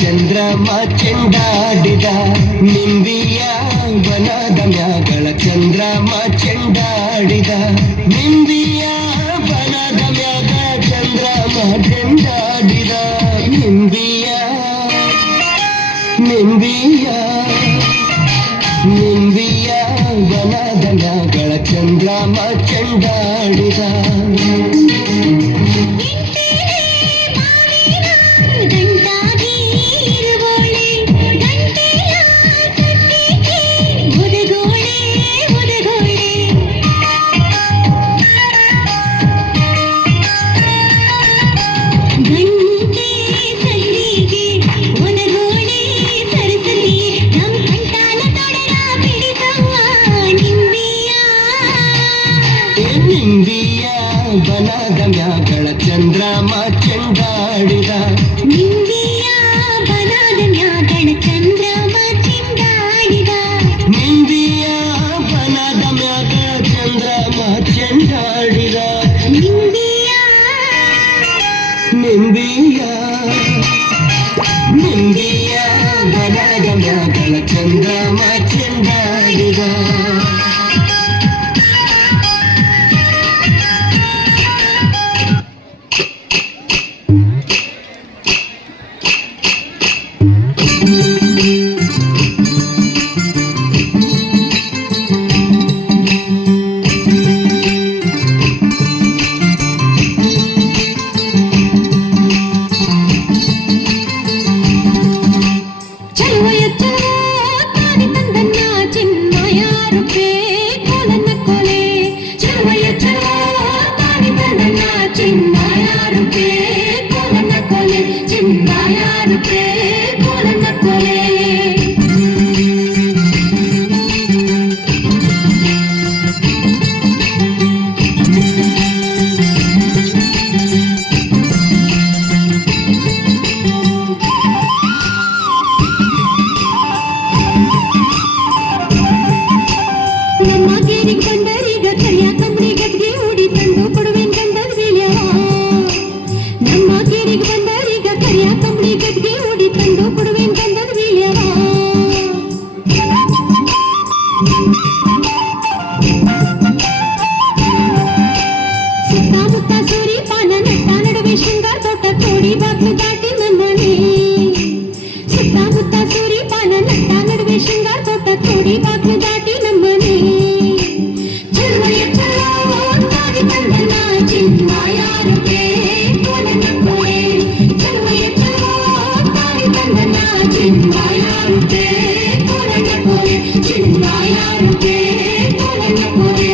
ಚಂದ್ರಮ ಚೆಂಡಾಡಿದ ನಿಂಬಿಯ ಬನದ ಮ್ಯಾಗಳ ಚಂದ್ರಮ ಚೆಂಡಾಡಿದ ನಿಂಬಿಯ ಬನದ ಮ್ಯಾಗ ಚಂದ್ರಮ ಚೆಂಡಾಡಿದ ನಿಂಬಿಯ ನಿಂಬಿಯ ನಿಂಬಿಯ ಬನದ ಮ್ಯಾಗಳ ಚಂದ್ರಮ ಚೆಂಡಾಡಿದ ನಿಂಬಿಯ ಬನದ ಮ್ಯಾಗಳ ಚಂದ್ರಮ ಚೆಂಡಾಡಿದ ನಿಂಬಿಯ ಬನದ ಮ್ಯಾಗಳ ಚಂದ್ರಮ ಚೆಂಡಾಡಿದ ನಿಂಬಿಯ ಬನದ ಮ್ಯಾಗ ಚಂದ್ರಮ ಚೆಂಡಾಡಿದ ನಿಂಬಿಯ ನಿಂಬಿಯ ನಿಂಬಿಯ ಬನದ ಮ್ಯಾಗಳ ಚಂದ್ರಮ ಚೆಂಡಾಡಿದ ನಮ್ಮ ಕೇರಿಗೆ ಬಂದರೀಗ ಕರಿಯ ಕಂಬಳಿ ಗದ್ಗೆ ಉಡಿ ತಂದು ಕೊಡುವೆ ತಂದದ ವೀಳ್ಯವ ಸುತ್ತಮುತ್ತ ಸೂರಿ ಪಾನ ನಟ್ಟ ನಡುವೆ ಶೃಂಗಾರ ತೋಟ ಕೋಡಿ ಬಾಗ್ಲು ದಾಟಿ ನಮ್ಮನೆ ಸುತ್ತಮುತ್ತ ಸೂರಿ ಪಾನ ನಟ್ಟ ನಡುವೆ ಶೃಂಗಾರ ತೋಟ ಕೋಡಿ ಬಾಗ್ಲು ದಾಟಿ ನಮ್ಮನೆ ಚಳುವಳಿಯ ಚಲೋ ತಾಗಿ ತಂದನ ಚಿನ್ಮಾಯಾರುಗೆ ಕೋಲನ ಕೋಲೆ ಚಳುವಳಿಯ ಚಲೋ ತಾಗಿ ತಂದನ ಚಿನ್ಮಾಯಾರುಗೆ ಕೋಲನ ಕೋಲೆ ಚಿನ್ಮಾಯಾರುಗೆ ಕೋಲನ ಕೋಲೆ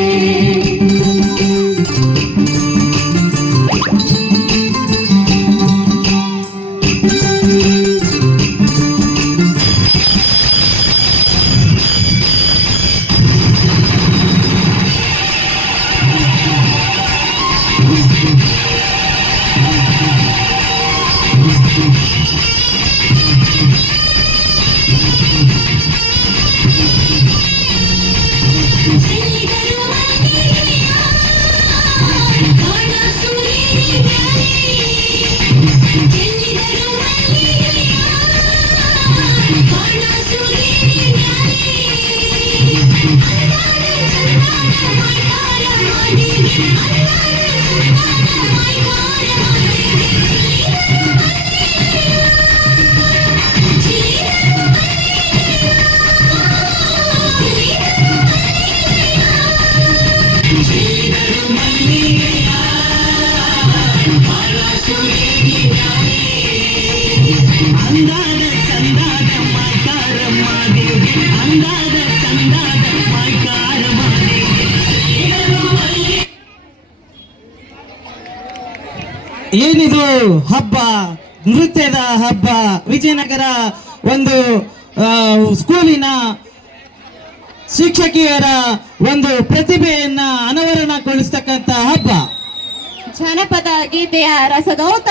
ಅಂದಾದ ಚಂದಾದ ಮಾಯ್ಕಾರ ಮಾದೇವಿ ಅಂದಾದ ಚಂದಾದ ಮಾಯ್ಕಾರ ಮಾದೇವಿ ಏನಿದು ಹಬ್ಬ, ನೃತ್ಯದ ಹಬ್ಬ. ವಿಜಯನಗರ ಒಂದು ಸ್ಕೂಲಿನ ಶಿಕ್ಷಕಿಯರ ಒಂದು ಪ್ರತಿಭೆಯನ್ನ ಅನಾವರಣಗೊಳಿಸ್ತಕ್ಕಂತ ಹಬ್ಬ. ಜನಪದ ಗೀತೆಯ ರಸದೌತ